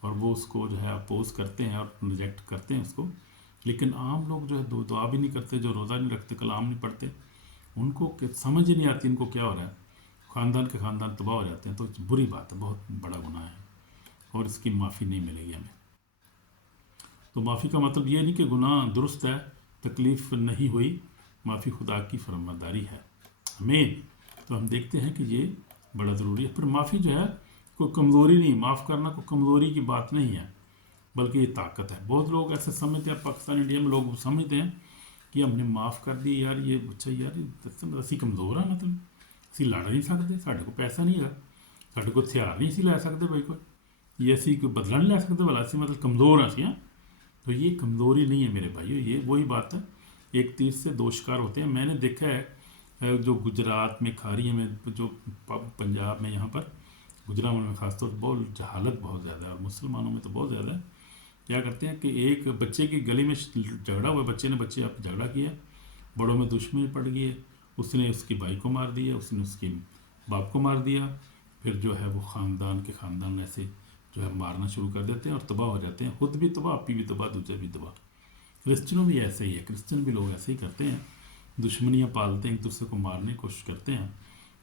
اور وہ اس کو جو ہے اپوز کرتے ہیں اور ریجیکٹ کرتے ہیں اس کو. لیکن عام لوگ جو ہے دعا بھی نہیں کرتے, جو روزہ نہیں رکھتے, کلام نہیں پڑھتے, ان کو سمجھ ہی نہیں آتی ان کو کیا ہو رہا ہے, خاندان کے خاندان تباہ ہو جاتے ہیں. تو بری بات ہے, بہت بڑا گناہ ہے اور اس کی معافی نہیں ملے گی ہمیں. تو معافی کا مطلب یہ نہیں کہ گناہ درست ہے, تکلیف نہیں ہوئی, معافی خدا کی فرمانبرداری ہے. آمین. تو ہم دیکھتے ہیں کہ یہ بڑا ضروری ہے. پھر معافی جو ہے کوئی کمزوری نہیں, معاف کرنا کوئی کمزوری کی بات نہیں ہے بلکہ یہ طاقت ہے. بہت لوگ ایسے سمجھتے ہیں, پاکستان انڈیا میں لوگ سمجھتے ہیں کہ ہم نے معاف کر دی یار, یہ اچھا یار اسی کمزور ہے, مطلب اسی لڑ نہیں سکتے, ساڈے کو پیسہ نہیں ہے, ساڈے کو ہتھیار نہیں اسی لے سکتے, بھائی کوئی یہ اسی کوئی بدلہ نہیں لے سکتے, بلا اسی مطلب کمزور ہیں اسی. تو یہ کمزوری نہیں ہے میرے بھائیو, یہ وہی بات ہے, ایک تیر سے دو شکار ہوتے ہیں. میں نے دیکھا ہے جو گجرات میں, کھاریے میں, جو پنجاب میں, یہاں پر گجرات میں خاص طور پر بہت جہالت بہت زیادہ ہے, اور مسلمانوں میں تو بہت زیادہ ہے. کیا کرتے ہیں کہ ایک بچے کی گلی میں جھگڑا ہوا, بچے نے بچے آپ جھگڑا کیا, بڑوں میں دشمنی پڑ گئی ہے, اس نے اس کی بھائی کو مار دیا, اس نے اس کی باپ کو مار دیا. پھر جو ہے وہ خاندان کے خاندان ایسے جو ہے مارنا شروع کر دیتے ہیں اور تباہ ہو جاتے ہیں, خود بھی تباہ, آپی بھی تباہ, دوسرے بھی تباہ. کرسچنوں بھی ایسے ہی ہے, کرسچن بھی لوگ ایسے ہی کرتے ہیں, دشمنیاں پالتے ہیں, ایک دوسرے کو مارنے کی کوشش کرتے ہیں.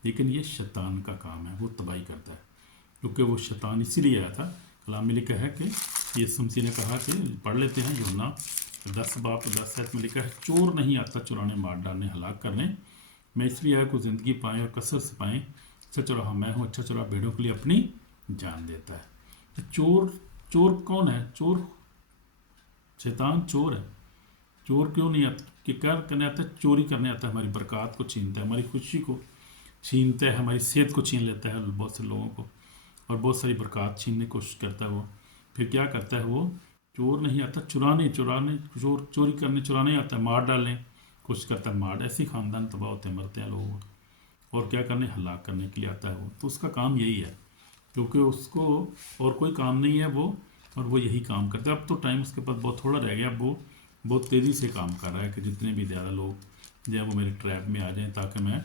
لیکن یہ شیطان کا کام ہے, وہ تباہی کرتا ہے, کیونکہ وہ شیطان اسی لیے آیا تھا. کلام میں لکھا ہے کہ یسوع مسیح نے کہا کہ پڑھ لیتے ہیں یوحنا 10:10 میں لکھا ہے, چور نہیں آتا چرانے, مار ڈالنے, ہلاک کرنے, میں اس لیے آیا کو زندگی پائیں اور کثرت سے پائیں. اچھا چوراہا میں ہوں, اچھا چوراہا بھیڑوں کے لیے اپنی جان دیتا ہے. چور کون ہے؟ چور شیطان چور ہے. چور کیوں نہیں آتا؟ کہ کیا کرنے آتا ہے؟ چوری کرنے آتا ہے, ہماری برکات کو چھینتا ہے, ہماری خوشی کو چھینتا ہے, ہماری صحت کو چھین لیتا ہے بہت سے لوگوں کو, اور بہت ساری برکات چھیننے کی کوشش کرتا ہے. وہ پھر کیا کرتا ہے, وہ چور نہیں آتا چوری کرنے, چرانے آتا ہے, مار ڈالنے کوشش کرتا ہے, مار, ایسے ہی خاندان تباہ ہوتے ہیں, مرتے ہیں لوگ. اور کیا کرنے, ہلاک کرنے کے لیے آتا ہے وہ. تو اس کا کام یہی ہے, کیونکہ اس کو اور کوئی کام نہیں ہے وہ, اور وہ یہی کام کرتا ہے. اب تو ٹائم اس کے پاس بہت تھوڑا رہ گیا, اب وہ بہت تیزی سے کام کر رہا ہے کہ جتنے بھی زیادہ لوگ جو ہے وہ میرے ٹریپ میں آ جائیں تاکہ میں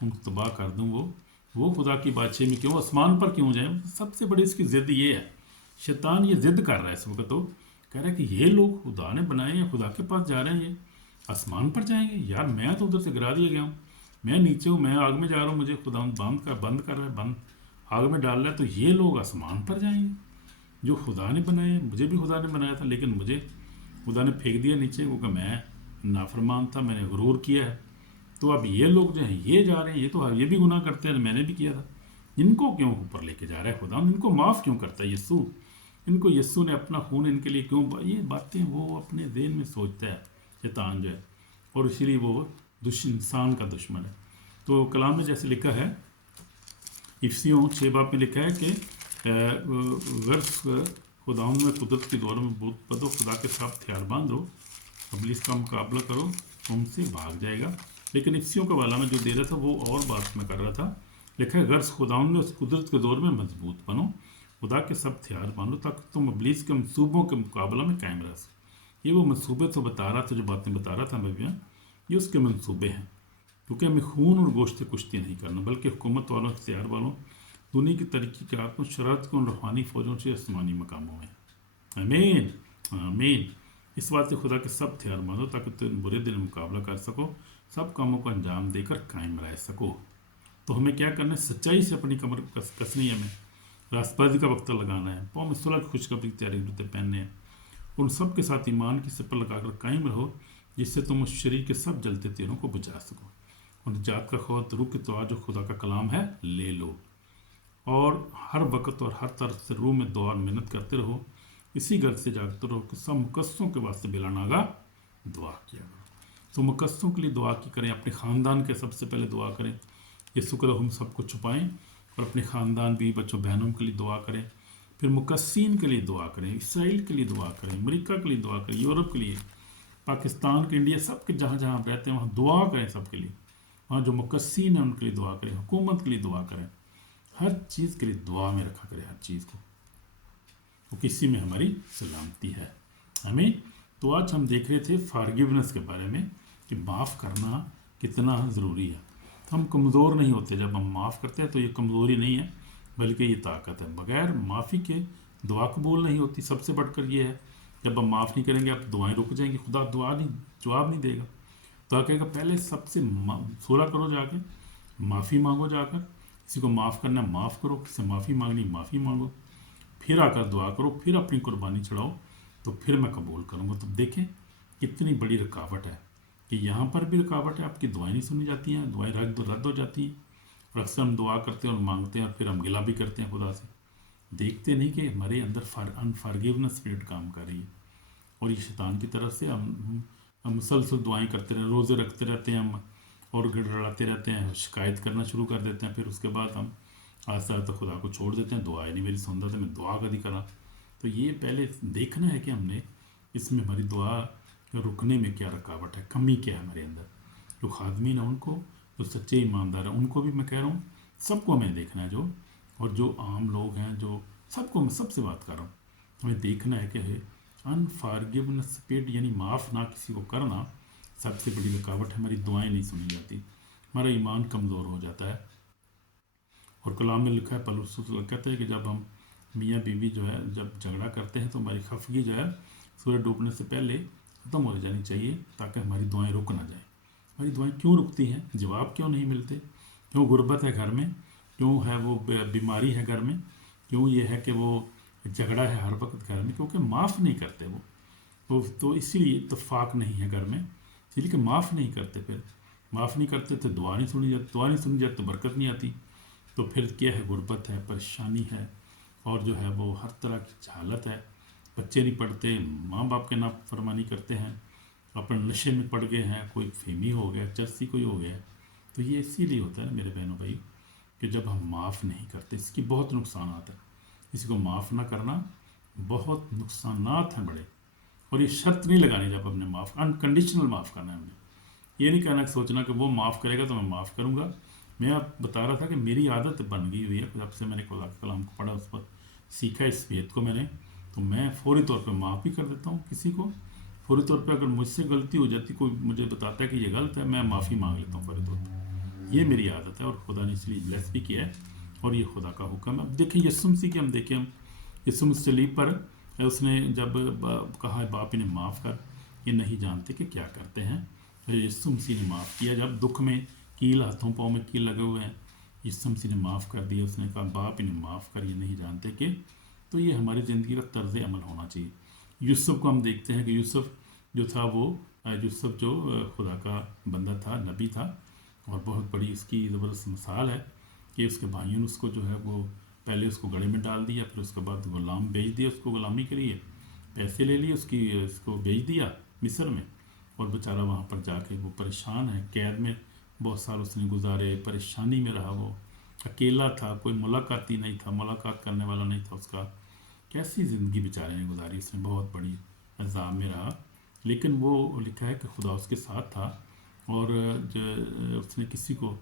ان کو تباہ کر دوں. وہ خدا کی بادشاہی میں کیوں, آسمان پر کیوں جائیں. سب سے بڑی اس کی ضد یہ ہے, شیطان یہ ضد کر رہا ہے اس وقت, تو کہہ رہا ہے کہ یہ لوگ خدا نے بنائے ہیں, خدا کے پاس جا رہے ہیں, یہ آسمان پر جائیں گے. یار میں تو ادھر سے گرا دیا گیا ہوں, میں نیچے ہوں, میں آگ میں جا رہا ہوں, مجھے خدا بند کر رہا ہے, بند آگ میں ڈال رہا ہے, تو یہ لوگ آسمان پر جائیں گے جو خدا نے بنائے ہیں. مجھے بھی خدا نے بنایا تھا, لیکن مجھے خدا نے پھینک دیا نیچے, کیونکہ میں نافرمان تھا, میں نے غرور کیا ہے. تو اب یہ لوگ جو ہیں یہ جا رہے ہیں, یہ بھی گناہ کرتے ہیں, میں نے بھی کیا تھا. ان کو کیوں اوپر لے کے جا رہا ہے خدا, ان کو معاف کیوں کرتا ہے یسوع, ان کو یسوع نے اپنا خون ان کے لیے کیوں, یہ باتیں وہ اپنے ذہن میں سوچتا ہے شیطان جو ہے, اور اسی لیے وہ انسان کا دشمن ہے. تو کلام میں جیسے لکھا ہے افسیوں 6 میں لکھا ہے کہ غرض خداوند میں قدرت کے دوروں میں بدو, خدا کے ساتھ ہتھیار باندھو, ابلیس کا مقابلہ کرو, تم سے بھاگ جائے گا. لیکن افسیوں کا والا میں جو دے رہا تھا وہ اور بات میں کر رہا تھا. لکھا ہے غرض خداوند میں اس قدرت کے دور میں مضبوط بنو, خدا کے سب ہتھیار باندھو تاکہ تم ابلیس کے منصوبوں کے مقابلہ میں قائم رہ سکو. یہ وہ منصوبے تو بتا رہا تھا, جو باتیں بتا رہا تھا میں بھی, یہ اس کے منصوبے ہیں. کیونکہ ہمیں خون اور گوشت سے کشتی نہیں کرنا, بلکہ حکومت والوں, اختیار والوں, دنیا کی ترقی کے ہاتھ میں, شرارت کو روحانی فوجوں سے آسمانی مقاموں میں. آمین آمین. اس بات سے خدا کے سب ہتھیار باندھو تاکہ تم برے دن مقابلہ کر سکو, سب کاموں کو انجام دے کر قائم رہ سکو. تو ہمیں کیا کرنا ہے, سچائی سے اپنی کمر کسنی ہے, ہمیں راست بازی کا وقت لگانا ہے, پاؤں میں صلح کی خوشخبری تیاری جوتے پہننے ہیں. ان سب کے ساتھ ایمان کی سپر لگا کر قائم رہو, جس سے تم اس شریر کے سب جلتے تیروں کو بچا سکو. اور نجات کا خوف روح کے دعا جو خدا کا کلام ہے لے لو, اور ہر وقت اور ہر طرف سے روح میں دعا اور محنت کرتے رہو, اسی غرض سے جاگتے رہو کہ سب مقصوں کے واسطے بلا ناگا دعا کیا کرو. تو مقصوں کے لیے دعا کی کریں, اپنے خاندان کے سب سے پہلے دعا کریں, یسوع کا ہم سب کو چھپائیں, اور اپنے خاندان بھی بچوں بہنوں کے لیے دعا کریں. پھر مقصین کے لیے دعا کریں, اسرائیل کے لیے دعا کریں, امریکہ کے لیے دعا کریں, یورپ کے لیے, پاکستان کے, انڈیا, سب کے جہاں جہاں آپ رہتے ہیں وہاں دعا کریں سب کے لیے. وہاں جو مقصین ہیں ان کے لیے دعا کریں, حکومت کے لیے دعا کریں, ہر چیز کے لیے دعا میں رکھا کریں, ہر چیز کو, تو کسی میں ہماری سلامتی ہے. آمین. تو آج ہم دیکھ رہے تھے فارگیونیس کے بارے میں کہ معاف کرنا کتنا ضروری ہے. ہم کمزور نہیں ہوتے جب ہم معاف کرتے ہیں, تو یہ کمزوری نہیں ہے بلکہ یہ طاقت ہے. بغیر معافی کے دعا قبول نہیں ہوتی. سب سے بڑھ کر یہ ہے جب ہم معاف نہیں کریں گے اب دعائیں رک جائیں گی, خدا دعا نہیں جواب نہیں دے گا. تو کہے گا پہلے سب سے صلح کرو, جا کے معافی مانگو, جا کر کسی کو معاف کرنا معاف کرو, کسی سے معافی مانگنی معافی مانگو, پھر آ کر دعا کرو, پھر اپنی قربانی چڑھاؤ, تو پھر میں قبول کروں گا. تو دیکھیں کتنی بڑی رکاوٹ ہے کہ یہاں پر بھی رکاوٹ ہے, آپ کی دعائیں نہیں سنی جاتی ہیں, دعائیں رد ہو جاتی ہیں. اور اکثر ہم دعا کرتے ہیں اور مانگتے ہیں اور پھر ہم گلہ بھی کرتے ہیں خدا سے, دیکھتے نہیں کہ ہمارے اندر انفارگیونس اسپرٹ کام کر رہی ہے. اور یہ شیطان کی طرف سے ہم مسلسل دعائیں کرتے رہے, روزے رکھتے رہتے ہیں ہم, اور گڑگڑاتے رہتے ہیں, شکایت کرنا شروع کر دیتے ہیں. پھر اس کے بعد ہم آہستہ آہستہ خدا کو چھوڑ دیتے ہیں, دعائیں نہیں میری سنتا تو میں دعا کدی کرا. تو یہ پہلے دیکھنا ہے کہ ہم نے اس میں ہماری دعا رکنے میں کیا رکاوٹ ہے, کمی کیا ہے ہمارے اندر. جو خادمین ہیں ان کو, جو سچے ایماندار ہیں ان کو بھی میں کہہ رہا ہوں, سب کو ہمیں دیکھنا ہے. اور جو عام لوگ ہیں, جو سب کو, میں سب سے بات کر رہا ہوں, ہمیں دیکھنا ہے کہ انفارگیونس اسپرٹ یعنی معاف نہ کسی کو کرنا سب سے بڑی رکاوٹ ہے. ہماری دعائیں نہیں سنی جاتی, ہمارا ایمان کمزور ہو جاتا ہے. اور کلام میں لکھا ہے, پولس کہتا ہے کہ جب ہم میاں بیوی جو ہے جب جھگڑا کرتے ہیں تو ہماری خفگی جو ہے سورج ڈوبنے سے پہلے ختم ہو جانی چاہیے تاکہ ہماری دعائیں رک نہ جائیں. ہماری دعائیں کیوں رکتی ہیں, جواب کیوں نہیں ملتے, کیوں غربت ہے گھر میں, کیوں ہے وہ بیماری ہے گھر میں, کیوں یہ ہے کہ وہ جھگڑا ہے ہر وقت گھر میں, کیونکہ معاف نہیں کرتے وہ. تو اسی لیے اتفاق نہیں ہے گھر میں, اسی لیے کہ معاف نہیں کرتے. پھر معاف نہیں کرتے تو دعا نہیں سنی جاتی, دعا نہیں سنی جاتی تو برکت نہیں آتی. تو پھر کیا ہے, غربت ہے, پریشانی ہے, اور جو ہے وہ ہر طرح کی جہالت ہے. بچے نہیں پڑھتے, ماں باپ کے نافرمانی کرتے ہیں, اپنے نشے میں پڑ گئے ہیں, کوئی فہمی ہو گیا, چرسی کوئی ہو گیا. تو یہ اسی لیے ہوتا ہے میرے بہنوں بھائی کہ جب ہم معاف نہیں کرتے, اس کی بہت نقصانات ہیں. کسی کو معاف نہ کرنا بہت نقصانات ہیں بڑے. اور یہ شرط نہیں لگانی جب ہم نے معاف, انکنڈیشنل معاف کرنا ہے ہم نے. یہ نہیں کہنا کہ سوچنا کہ وہ معاف کرے گا تو میں معاف کروں گا. میں آپ بتا رہا تھا کہ میری عادت بن گئی ہوئی ہے, جب سے میں نے خدا کے کلام کو پڑھا, اس پر سیکھا اس فیت کو میں نے, تو میں فوری طور پہ معاف بھی کر دیتا ہوں کسی کو. فوری طور پہ اگر مجھ سے غلطی ہو جاتی, کوئی مجھے بتاتا ہے کہ یہ غلط ہے, میں معافی مانگ لیتا ہوں فوری طور پہ. یہ میری عادت ہے اور خدا نے اس لیے بلیس بھی کیا ہے, اور یہ خدا کا حکم ہے. اب دیکھیں یسوع مسیح کی, ہم دیکھیں ہم یسوع مسیح صلیب پر اس نے جب کہا باپ انہیں معاف کر, یہ نہیں جانتے کہ کیا کرتے ہیں. یسوع مسیح نے معاف کیا, جب دکھ میں کیل, ہاتھوں پاؤں میں کیل لگے ہوئے ہیں, یسوع مسیح نے معاف کر دیا. اس نے کہا باپ انہیں معاف کر, یہ نہیں جانتے کہ. تو یہ ہماری زندگی کا طرز عمل ہونا چاہیے. یوسف کو ہم دیکھتے ہیں کہ یوسف جو تھا وہ, یوسف جو خدا کا بندہ تھا, نبی تھا, اور بہت بڑی اس کی زبردست مثال ہے کہ اس کے بھائیوں نے اس کو جو ہے وہ پہلے اس کو گڑھے میں ڈال دیا, پھر اس کے بعد غلام بیچ دیا, اس کو غلامی کے لیے پیسے لے لیے, اس کو بیچ دیا مصر میں. اور بیچارہ وہاں پر جا کے وہ پریشان ہے, قید میں بہت سال اس نے گزارے, پریشانی میں رہا, وہ اکیلا تھا, کوئی ملاقاتی نہیں تھا, ملاقات کرنے والا نہیں تھا اس کا. کیسی زندگی بیچارے نے گزاری, اس نے بہت بڑی عذاب میں رہا. لیکن وہ لکھا ہے کہ خدا اس کے ساتھ تھا, اور اس نے کسی کو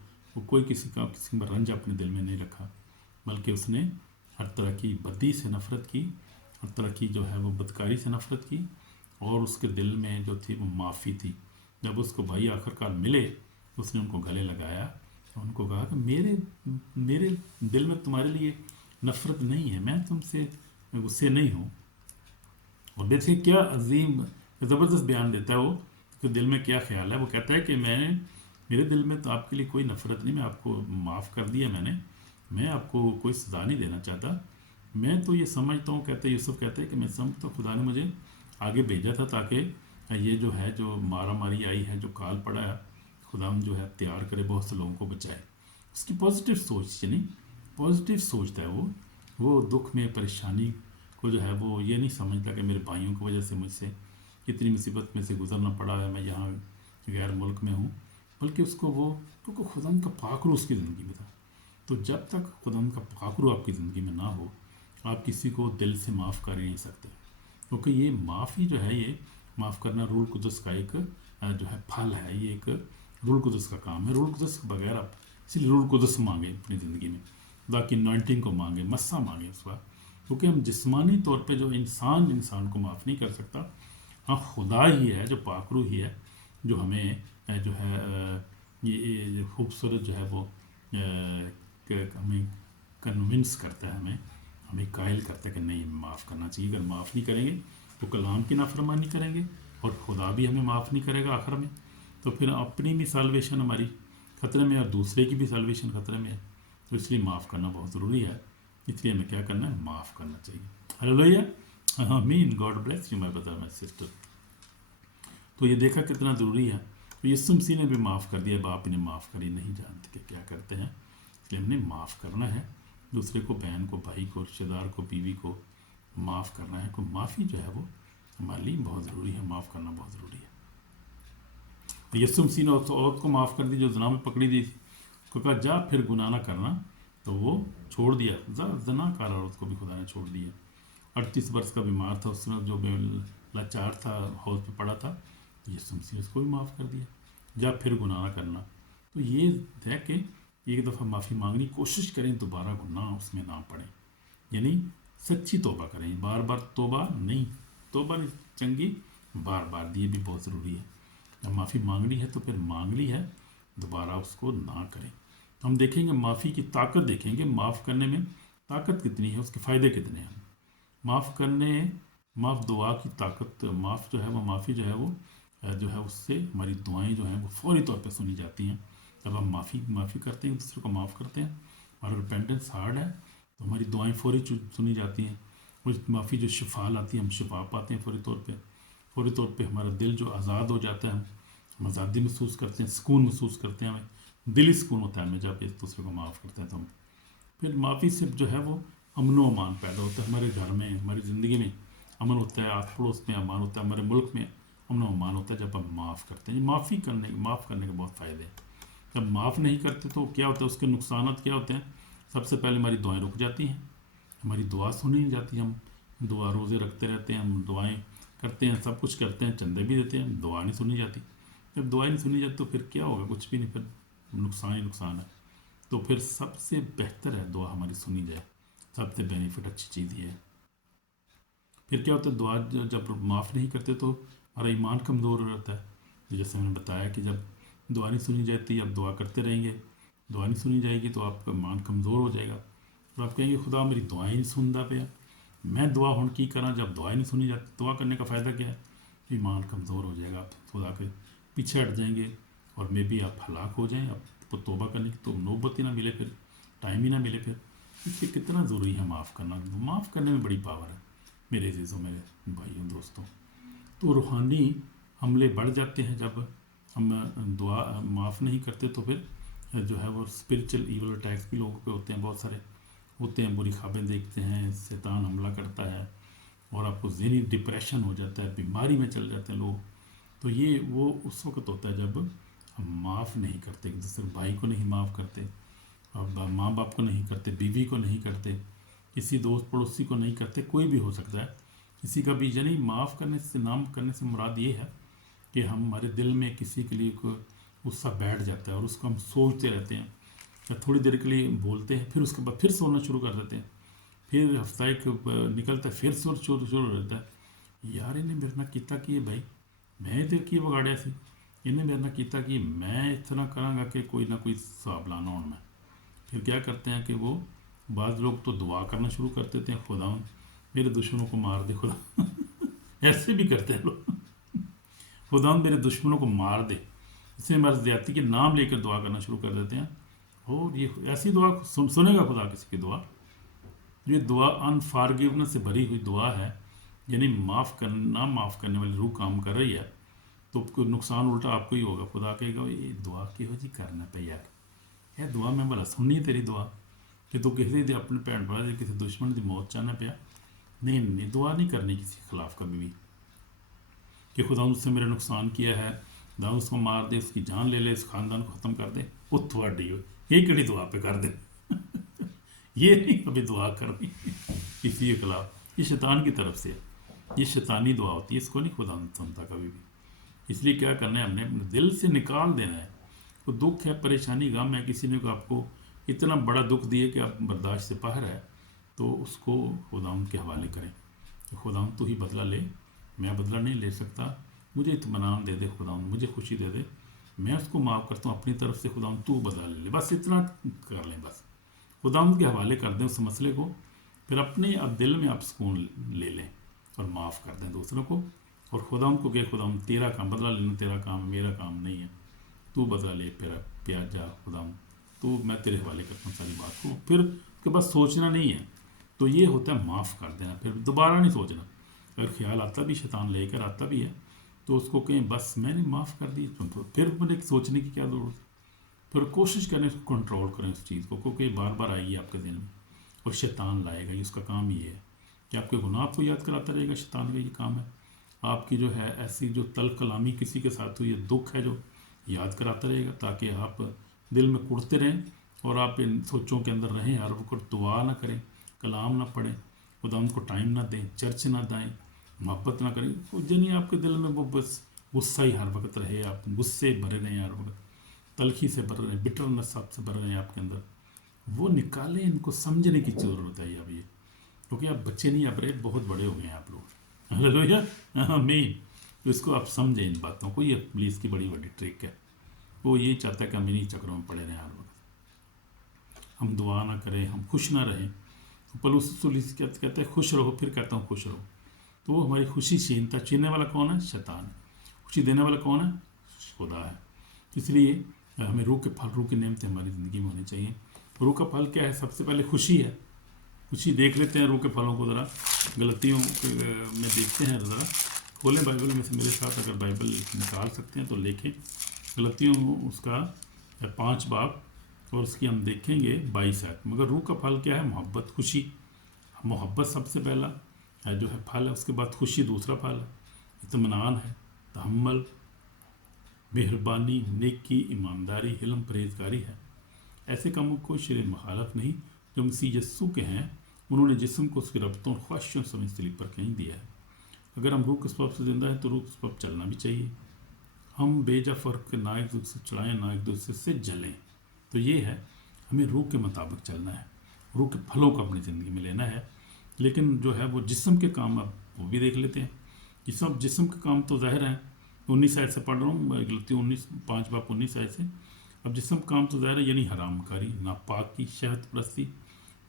کوئی کسی کا رنج اپنے دل میں نہیں رکھا, بلکہ اس نے ہر طرح کی بدی سے نفرت کی, ہر طرح کی جو ہے وہ بدکاری سے نفرت کی, اور اس کے دل میں جو تھی وہ معافی تھی. جب اس کو بھائی آخر کار ملے, اس نے ان کو گلے لگایا, ان کو کہا کہ میرے دل میں تمہارے لیے نفرت نہیں ہے, میں تم سے غصے نہیں ہوں. اور دیکھیں کیا عظیم زبردست بیان دیتا ہے وہ کہ دل میں کیا خیال ہے. وہ کہتا ہے کہ میرے دل میں تو آپ کے لیے کوئی نفرت نہیں, میں آپ کو معاف کر دیا میں آپ کو کوئی سزا نہیں دینا چاہتا. میں تو یہ سمجھتا ہوں, کہتے یوسف کہتے ہیں کہ میں سمجھتا ہوں خدا نے مجھے آگے بھیجا تھا تاکہ یہ جو ہے جو مارا ماری آئی ہے, جو کال پڑا ہے, خدا جو ہے تیار کرے, بہت سے لوگوں کو بچائے. اس کی پازیٹیو سوچ, یعنی پازیٹیو سوچتا ہے وہ دکھ میں, پریشانی کو جو ہے وہ یہ نہیں سمجھتا کہ میرے بھائیوں کی وجہ سے مجھ سے کتنی مصیبت میں سے گزرنا پڑا ہے, میں یہاں غیر ملک میں ہوں. بلکہ اس کو وہ کیونکہ خدا کا پاک روح اس کی زندگی میں تھا. تو جب تک خدا کا پاک روح آپ کی زندگی میں نہ ہو, آپ کسی کو دل سے معاف کر ہی نہیں سکتے. کیونکہ یہ معافی جو ہے, یہ معاف کرنا روح القدس کا ایک جو ہے پھل ہے, یہ ایک روح القدس کا کام ہے. روح القدس کے بغیر آپ اس لیے روح القدس مانگیں اپنی زندگی میں, خدا کی انوائنٹنگ کو مانگیں, مسا مانگیں اس وقت. کیونکہ ہم جسمانی طور پہ جو انسان کو معاف نہیں کر سکتا, ہاں خدا ہی ہے جو پاک روح ہی ہے جو ہمیں جو ہے یہ خوبصورت جو ہے وہ ہمیں کنونس کرتا ہے, ہمیں ہمیں قائل کرتا ہے کہ نہیں معاف کرنا چاہیے. اگر معاف نہیں کریں گے تو کلام کی نافرمانی کریں گے اور خدا بھی ہمیں معاف نہیں کرے گا آخر میں. تو پھر اپنی بھی سالویشن ہماری خطرے میں اور دوسرے کی بھی سالویشن خطرے میں ہے. تو اس لیے معاف کرنا بہت ضروری ہے. اس لیے ہمیں کیا کرنا ہے؟ معاف کرنا چاہیے. ہیلویا. آمین. God bless you my Brother my sister. تو یہ دیکھا کتنا ضروری ہے. تو یسوع مسیح نے بھی معاف کر دیا. باپ نے معاف کری, نہیں جانتے کہ کیا کرتے ہیں. اس لیے ہم نے معاف کرنا ہے دوسرے کو, بہن کو, بھائی کو, رشتے دار کو, بیوی کو معاف کرنا ہے. کو معافی جو ہے وہ ہمارے لیے بہت ضروری ہے. معاف کرنا بہت ضروری ہے. یسوع مسیح نے اس عورت کو معاف کر دی جو زنا میں پکڑی دی. اس کو کہا جا پھر گناہ نہ کرنا, تو وہ چھوڑ دیا. زنا کار عورت کو بھی خدا نے چھوڑ دیا. 38 برس کا بیمار تھا اس وقت, جو لاچار تھا, حوض پہ پڑا تھا. یسوع مسیح نے اس کو بھی معاف کر دیا. جا پھر گناہ نہ کرنا. تو یہ ہے کہ ایک دفعہ معافی مانگنی, کوشش کریں دوبارہ گناہ اس میں نہ پڑیں. یعنی سچی توبہ کریں, بار بار توبہ نہیں. توبہ چنگی بار بار دی بھی بہت ضروری ہے. جب معافی مانگنی ہے تو پھر مانگ لی ہے, دوبارہ اس کو نہ کریں. ہم دیکھیں گے معافی کی طاقت, دیکھیں گے معاف کرنے میں طاقت کتنی ہے, اس کے فائدے کتنے ہیں. معاف کرنے, معاف دعا کی طاقت, معاف جو ہے وہ معافی جو ہے وہ جو ہے اس سے ہماری دعائیں جو ہیں وہ فوری طور پہ سنی جاتی ہیں. جب ہم معافی کرتے ہیں, دوسرے کو معاف کرتے ہیں, اور ریپینٹنس ہارڈ ہے تو ہماری دعائیں فوری سنی جاتی ہیں. اس معافی جو شفا لاتی ہے, ہم شفا پاتے ہیں فوری طور پہ. فوری طور پہ ہمارا دل جو آزاد ہو جاتا ہے, ہم آزادی محسوس کرتے ہیں, سکون محسوس کرتے ہیں. ہمیں دلی سکون ہوتا ہے ہمیں جب ایک دوسرے کو معاف کرتے ہیں. تو ہم پھر معافی سے جو ہے وہ امن و امان پیدا ہوتا ہے ہمارے گھر میں, ہماری زندگی میں امن ہوتا ہے, آس پڑوس میں امان ہوتا ہے, ہمارے ملک میں امن و امان ہوتا ہے جب ہم معاف کرتے ہیں. معاف کرنے کے بہت فائدے ہیں. جب معاف نہیں کرتے تو کیا ہوتا ہے, اس کے نقصانات کیا ہوتے ہیں. سب سے پہلے ہماری دعائیں رک جاتی ہیں, ہماری دعا سنی نہیں جاتی. ہم دعا روزے رکھتے رہتے ہیں, ہم دعائیں کرتے ہیں, سب کچھ کرتے ہیں, چندے بھی دیتے ہیں, دعا نہیں سنی جاتی. جب دعائیں نہیں سنی جاتی تو پھر کیا ہوگا؟ کچھ بھی نہیں, پھر نقصان ہی نقصان ہے. تو پھر سب سے بہتر ہے دعا ہماری سنی جائے. سب سے بینیفٹ اچھی چیز یہ ہے. پھر کیا ہوتا ہے, دعا جب معاف نہیں کرتے تو ہمارا ایمان کمزور ہو جاتا ہے. جیسے میں نے بتایا کہ جب دعا نہیں سنی جاتی, اب دعا کرتے رہیں گے, دعا نہیں سنی جائے گی تو آپ کا ایمان کمزور ہو جائے گا. اور آپ کہیں گے خدا میری دعائیں نہیں سنتا پیا, میں دعا ہوں کی کرا جب دعائیں نہیں سنی جاتی. دعا کرنے کا فائدہ کیا ہے؟ ایمان کمزور ہو جائے گا, آپ خدا کے پیچھے ہٹ جائیں گے, اور میں بھی آپ ہلاک ہو جائیں. آپ کو توبہ کرنے کی تو نوبت ہی نہ ملے, پھر ٹائم ہی نہ ملے. پھر اس لیے کتنا ضروری ہے معاف کرنا. معاف کرنے میں بڑی پاور ہے میرے عزیزوں, میرے بھائیوں, دوستوں. تو روحانی حملے بڑھ جاتے ہیں جب ہم دعا معاف نہیں کرتے. تو پھر جو ہے وہ اسپرچل ایول اٹیکس بھی لوگوں پہ ہوتے ہیں, بہت سارے ہوتے ہیں. بری خوابیں دیکھتے ہیں, شیطان حملہ کرتا ہے, اور آپ کو ذہنی ڈپریشن ہو جاتا ہے, بیماری میں چل جاتے ہیں لوگ. تو یہ وہ اس وقت ہوتا ہے جب ہم معاف نہیں کرتے, ایک دوسرے بھائی کو نہیں معاف کرتے, اور ماں باپ کو نہیں کرتے, بیوی کو نہیں کرتے, کسی دوست پڑوسی کو نہیں کرتے. کوئی بھی ہو سکتا ہے کسی کا بھی. یعنی معاف کرنے سے, نام کرنے سے مراد یہ ہے کہ ہمارے دل میں کسی کے لیے کوئی غصہ بیٹھ جاتا ہے, اور اس کو ہم سوچتے رہتے ہیں, یا تھوڑی دیر کے لیے بولتے ہیں, پھر اس کے بعد پھر سونا شروع کر دیتے ہیں. پھر ہفتہ ایک نکلتا ہے, پھر شروع ہو جاتا ہے, یار انہیں میرے نہ کیتا کہ بھائی میں تو کی بگاڑیا سی, انہیں میرے نہ کیتا کہ میں اس طرح کراں گا کہ کوئی نہ کوئی حساب لانا ہوں میں. پھر کیا کرتے ہیں کہ وہ بعض لوگ تو دعا کرنا شروع کر دیتے ہیں, خدا میرے دشمنوں کو مار دے خدا. ایسے بھی کرتے ہیں لوگ, خدا میرے دشمنوں کو مار دے. اس میں ہمارے زیادتی کے نام لے کر دعا کرنا شروع کر دیتے ہیں. اور یہ ایسی دعا سنے گا خدا کسی کی دعا؟ یہ دعا انفارگیونس سے بھری ہوئی دعا ہے, یعنی معاف کرنے والی روح کام کر رہی ہے, تو کوئی نقصان الٹا آپ کو ہی ہوگا. خدا کہے گا یہ دعا کہو جی کرنا پہ یار, یہ دعا میں بھلا سننی ہے تیری دعا کہ تو کسی دی اپنے بھن بھرا دی کسی دشمن کی موت چاہنا پیا. نہیں, دعا نہیں کرنی کسی کے خلاف کبھی بھی کہ خدا اس سے میرا نقصان کیا ہے, خدا اس کو مار دے, اس کی جان لے لے, اس خاندان کو ختم کر دے. وہ تھوڑی ہو یہ کہڑی دعا پہ کر دے. یہ نہیں کبھی دعا کرنی کسی کے خلاف, یہ شیطان کی طرف سے ہے, یہ شیطانی دعا ہوتی ہے, اس کو نہیں خدا سنتا کبھی بھی. اس لیے کیا کرنا ہے, ہم نے اپنے دل سے نکال دینا ہے. کوئی دکھ ہے, پریشانی, غم ہے, کسی نے آپ کو اتنا بڑا دکھ دیے کہ آپ برداشت سے باہر ہے, تو اس کو خداوند کے حوالے کریں کہ خداوند تو ہی بدلہ لے, میں بدلہ نہیں لے سکتا, مجھے اطمینان دے دے خداوند, مجھے خوشی دے دے, میں اس کو معاف کرتا ہوں اپنی طرف سے, خداوند تو بدلہ لے لے. بس اتنا کر لیں, بس خداوند کے حوالے کر دیں اس مسئلے کو, پھر اپنے اب دل میں آپ سکون لے لیں اور معاف کر دیں دوسروں کو، اور خدا کو کہ خدا تیرا کام بدلہ لینا تیرا کام ہے، میرا کام نہیں ہے، تو بدلہ لے پھر پیار جا خدا، تو میں تیرے حوالے کرتا ہوں ساری بات کو، پھر اس کے بعد سوچنا نہیں ہے۔ تو یہ ہوتا ہے معاف کر دینا، پھر دوبارہ نہیں سوچنا۔ اگر خیال آتا بھی، شیطان لے کر آتا بھی ہے، تو اس کو کہیں بس میں نے معاف کر دی، پھر مجھے سوچنے کی کیا ضرورت ہے؟ پھر کوشش کریں اس کو کنٹرول کریں اس چیز کو، کیونکہ بار بار آئے گی آپ کے ذہن میں، اور شیطان لائے گا، اس کا کام یہ ہے کہ آپ کے گناہ کو یاد کراتا رہے گا، شیطان کا یہ کام ہے۔ آپ کی جو ہے ایسی جو تلخ کلامی کسی کے ساتھ ہوئی ہے، دکھ ہے جو یاد کراتا رہے گا، تاکہ آپ دل میں کڑتے رہیں اور آپ ان سوچوں کے اندر رہیں، ہر وقت دعا نہ کریں، کلام نہ پڑھیں، خدا ان کو ٹائم نہ دیں، چرچ نہ دائیں، محبت نہ کریں، تو جنہیں آپ کے دل میں وہ بس غصہ ہی ہر وقت رہے، آپ غصے بھرے رہیں، ہر وقت تلخی سے بھر رہے ہیں، بٹرنس آپ سے بھر رہے ہیں آپ کے اندر، وہ نکالیں، ان کو سمجھنے کی ضرورت ہے اب یہ، کیونکہ آپ بچے نہیں اب رہے، بہت بڑے ہو گئے ہیں آپ لوگ، ہلیلویا، آمین۔ تو اس کو آپ سمجھیں ان باتوں کو، یہ پولیس کی بڑی بڑی ٹرک ہے، وہ یہی چاہتا ہے کہ ہم انہیں چکروں میں پڑے رہیں ہر وقت، ہم دعا نہ کریں، ہم خوش نہ رہیں۔ تو پولیس کہتا ہے خوش رہو، پھر کہتا ہوں خوش رہو، تو وہ ہماری خوشی چھینتا، چھیننے والا کون ہے؟ شیطان ہے۔ خوشی دینے والا کون ہے؟ خدا ہے۔ اس لیے ہمیں روح کے پھل، روح کی نعمتیں ہماری زندگی میں ہونی چاہیے۔ روح کا پھل کیا ہے؟ سب سے پہلے خوشی ہے۔ خوشی دیکھ لیتے ہیں روح کے پھلوں کو، ذرا غلطیوں میں دیکھتے ہیں، ذرا کھولیں بائبل میں سے میرے ساتھ، اگر بائبل نکال سکتے ہیں تو لکھیں، غلطیوں اس کا 5 باب، اور اس کی ہم دیکھیں گے 22 آیت۔ مگر روح کا پھل کیا ہے؟ محبت، خوشی، محبت سب سے پہلا ہے جو ہے پھل ہے، اس کے بعد خوشی دوسرا پھل ہے، اطمینان ہے، تحمل، مہربانی، نیکی، ایمانداری، حلم، پرہیزگاری ہے۔ ایسے کاموں کو شرع مخالف نہیں جو مسیح یسوع کے ہیں، انہوں نے جسم کو اس کی ربطوں اور خواہشوں سمیت صلیب پر کہیں دیا ہے۔ اگر ہم روح کے سبب سے زندہ ہیں تو روح کے سبب چلنا بھی چاہیے۔ ہم بے جا فرق نہ ایک دوسرے سے چڑھائیں، نہ ایک دوسرے سے جلیں۔ تو یہ ہے، ہمیں روح کے مطابق چلنا ہے، روح کے پھلوں کو اپنی زندگی میں لینا ہے۔ لیکن جو ہے وہ جسم کے کام اب وہ بھی دیکھ لیتے ہیں۔ جسم کے کام تو ظاہر ہیں، 19 آیت سے پڑھ رہا ہوں، غلطی 5 باب 19 آیت سے۔ اب جسم کا کام تو ظاہر ہے، یعنی حرام کاری، ناپاکی، شہوت پرستی،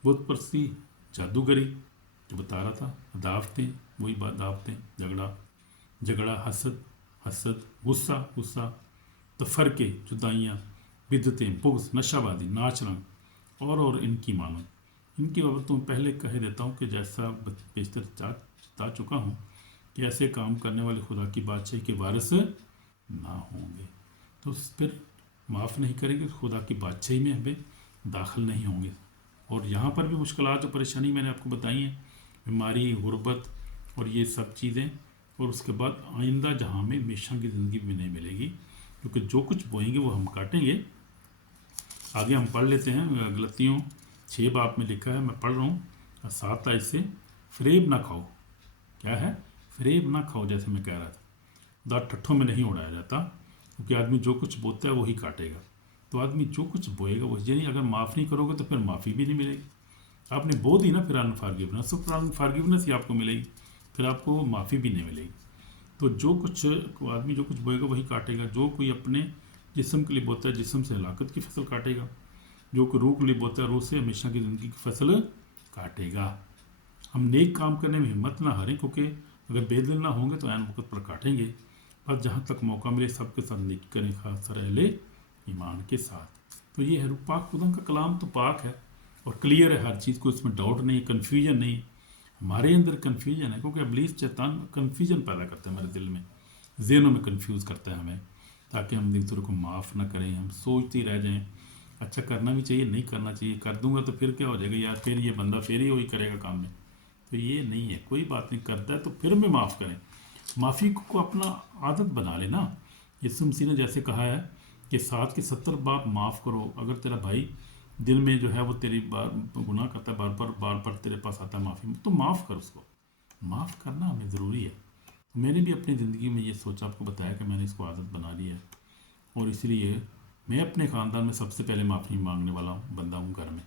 بت پرستی، جادوگری جو بتا رہا تھا، دعوتیں، وہی دعوتیں، جھگڑا، حسد، غصہ، تفرقے، جدائیاں، بدعتیں، بغض، نشہ بازی، ناچ رنگ اور ان کی مانند۔ ان کی بابت میں پہلے کہہ دیتا ہوں کہ جیسا بیشتر بتا چکا ہوں کہ ایسے کام کرنے والے خدا کی بادشاہی کے وارث نہ ہوں گے۔ تو پھر معاف نہیں کریں گے، خدا کی بادشاہی میں ہمیں داخل نہیں ہوں گے۔ اور یہاں پر بھی مشکلات اور پریشانی میں نے آپ کو بتائی ہیں، بیماری، غربت اور یہ سب چیزیں، اور اس کے بعد آئندہ جہاں میں ہمیشہ کی زندگی بھی نہیں ملے گی، کیونکہ جو کچھ بوئیں گے وہ ہم کاٹیں گے۔ آگے ہم پڑھ لیتے ہیں، غلطیوں 6 باب میں لکھا ہے، میں پڑھ رہا ہوں 7 آیت سے۔ فریب نہ کھاؤ، کیا ہے؟ فریب نہ کھاؤ، جیسے میں کہہ رہا تھا، دانت ٹھٹھوں میں نہیں اڑایا جاتا، کیونکہ آدمی جو کچھ بوتا ہے وہی کاٹے گا۔ تو آدمی جو کچھ بوئے گا وہ، یعنی اگر معاف نہیں کرو گے تو پھر معافی بھی نہیں ملے گی۔ آپ نے بو دی نا پھر انفارگیونس، تو پھر انفارگیونس ہی آپ کو ملے گی، پھر آپ کو معافی بھی نہیں ملے گی۔ تو جو کچھ آدمی جو کچھ بوئے گا وہی کاٹے گا۔ جو کوئی اپنے جسم کے لیے بوتا ہے، جسم سے ہلاکت کی فصل کاٹے گا۔ جو کوئی روح کے لیے بوتا ہے، روح سے ہمیشہ کی زندگی کی فصل کاٹے گا۔ ہم نیک کام کرنے میں ہمت نہ ہاریں، کیونکہ اگر بے دل نہ ہوں گے تو عین وقت پر کاٹیں گے۔ بس جہاں تک موقع ملے سب کے ساتھ نیکی کریں، خاص طرح اہل ایمان کے ساتھ۔ تو یہ ہے روح پاک، خدا کا کلام تو پاک ہے اور کلیئر ہے، ہر چیز کو اس میں ڈاؤٹ نہیں، کنفیوژن نہیں۔ ہمارے اندر کنفیوژن ہے، کیونکہ ابلیس شیطان کنفیوژن پیدا کرتا ہے ہمارے دل میں، ذہنوں میں کنفیوز کرتا ہے ہمیں، تاکہ ہم ایک دوسرے کو معاف نہ کریں، ہم سوچتے ہی رہ جائیں، اچھا کرنا بھی چاہیے، نہیں کرنا چاہیے، کر دوں گا تو پھر کیا ہو جائے گا یار، پھر یہ بندہ پھر ہی وہی کرے گا کام میں۔ تو یہ نہیں ہے، کوئی بات نہیں، کرتا ہے تو پھر میں معاف کریں، معافی کو اپنا عادت بنا لینا۔ یسوع مسیح نے جیسے کہا ہے کہ 7 کے 70 بار معاف کرو۔ اگر تیرا بھائی دل میں جو ہے وہ تیری گناہ کرتا ہے، بار بار تیرے پاس آتا ہے معافی میں، تو معاف کر اس کو۔ معاف کرنا ہمیں ضروری ہے۔ میں نے بھی اپنی زندگی میں یہ سوچا، آپ کو بتایا کہ میں نے اس کو عادت بنا لی ہے، اور اس لیے میں اپنے خاندان میں سب سے پہلے معافی مانگنے والا بندہ ہوں گھر میں۔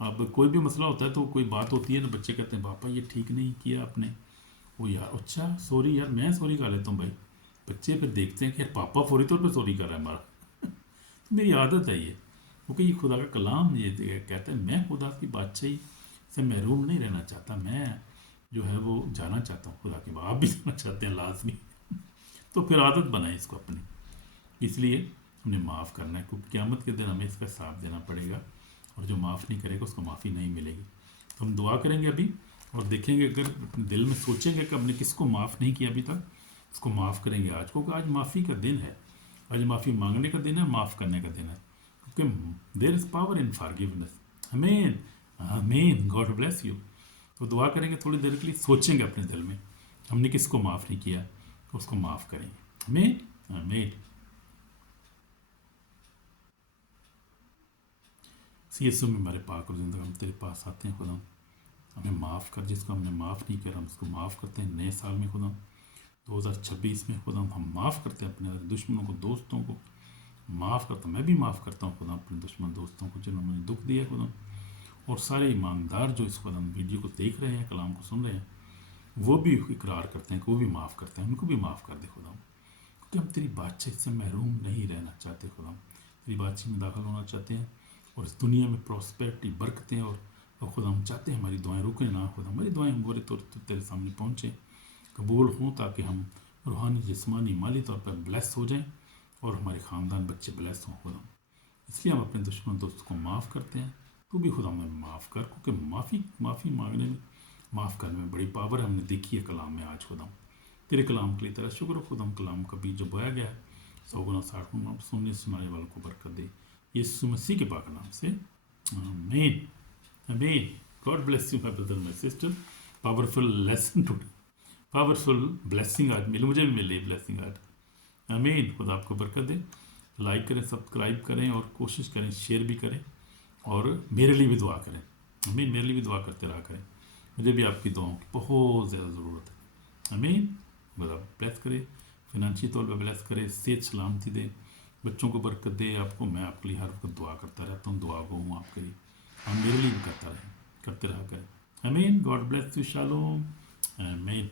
اب کوئی بھی مسئلہ ہوتا ہے تو کوئی بات ہوتی ہے نا، بچے کہتے ہیں پاپا یہ ٹھیک نہیں کیا آپ نے، وہ یار اچھا سوری یار، میں سوری کر لیتا ہوں بھائی۔ بچے پھر دیکھتے ہیں کہ یار پاپا فوری طور پہ سوری کر رہا ہے ہمارا۔ تو میری عادت ہے یہ، کیونکہ یہ خدا کا کلام یہ کہتا ہے میں خدا کی بادشاہی سے محروم نہیں رہنا چاہتا. میں جو ہے وہ جانا چاہتا ہوں خدا کے بعد. آپ بھی جانا چاہتے ہیں لازمی. تو پھر عادت بنائیں اس کو اپنی. اس لیے ہم نے معاف کرنا ہے, کیونکہ قیامت کے دن ہمیں اس کا حساب دینا پڑے گا, اور جو معاف نہیں کرے گا اس کو معافی نہیں ملے گی. تو ہم دعا کریں گے ابھی, اور دیکھیں گے اگر اپنے دل میں سوچیں گے کہ ہم نے کس کو معاف نہیں کیا ابھی تک, اس کو معاف کریں گے آج کو, کہ آج معافی کا دن ہے, آج معافی مانگنے کا دن ہے, معاف کرنے کا دن ہے. کیونکہ دیر از پاور ان فارگیونیس. آمین آمین. God bless you. تو دعا کریں گے, تھوڑی دیر کے لیے سوچیں گے اپنے دل میں ہم نے کس کو معاف نہیں کیا, اس کو معاف کریں گے. آمین آمین. سی ایس او میں ہمارے پاک اور زندہ, ہم تیرے پاس آتے ہیں خدا, ہمیں معاف کر. جس کو ہم نے معاف نہیں کیا ہم اس کو معاف کرتے ہیں. نئے سال میں خدا 2026 میں خدا ہم معاف کرتے ہیں اپنے دشمنوں کو, دوستوں کو معاف کرتا ہوں. میں بھی معاف کرتا ہوں خدا اپنے دشمن دوستوں کو جنہوں نے دکھ دیا خدا, اور سارے ایماندار جو اس خدا ویڈیو کو دیکھ رہے ہیں, کلام کو سن رہے ہیں, وہ بھی اقرار کرتے ہیں کہ وہ بھی معاف کرتے ہیں. ان کو بھی معاف کر دے خدا, کیونکہ ہم تیری بادشاہی سے محروم نہیں رہنا چاہتے خدا. تیری بادشاہی میں داخل ہونا چاہتے ہیں, اور اس دنیا میں پراسپیرٹی, برکتیں, اور خدا ہم چاہتے ہیں ہماری دعائیں رکیں نہ خدا. ہماری دعائیں ہمارے طور تیرے سامنے پہنچیں, قبول ہوں, تاکہ ہم روحانی, جسمانی, مالی طور پر بلیس ہو جائیں, اور ہمارے خاندان بچے بلیس ہوں خدا. اس لیے ہم اپنے دشمن دوست کو معاف کرتے ہیں. تو بھی خدا ہمیں معاف کر, کیونکہ معافی مانگنے میں, معاف کرنے میں بڑی پاور ہے. ہم نے دیکھی ہے کلام میں آج خدا. تیرے کلام کے لیے تیرا شکر ہو خدا. کلام کا بیج جو بویا گیا ہے 100 گنا 60 گنا سننے سنانے والوں کو برکت دے, یسوع مسیح کے پاک نام سے آمین آمین. God bless you my brother my sister. Powerful lesson today, powerful blessing آج ملی, مجھے بھی ملی بلیسنگ آج. آمین. خدا آپ کو برکت دے. لائک کریں, سبسکرائب کریں, اور کوشش کریں شیئر بھی کریں, اور میرے لیے بھی دعا کریں. آمین. میرے لیے بھی دعا کرتے رہا کریں. مجھے بھی آپ کی دعاؤں کی بہت زیادہ ضرورت ہے. آمین. خدا بلیس کرے, فنانشی طور پہ بلیس کرے, صحت سلامتی دے, بچوں کو برکت دے. آپ کو, میں آپ کے لیے ہر وقت دعا کرتا رہتا ہوں, دعا کو ہوں آپ کے لیے, ہم میرے لیے بھی کرتے رہا کریں. آمین. God bless you. شالوم. آمین.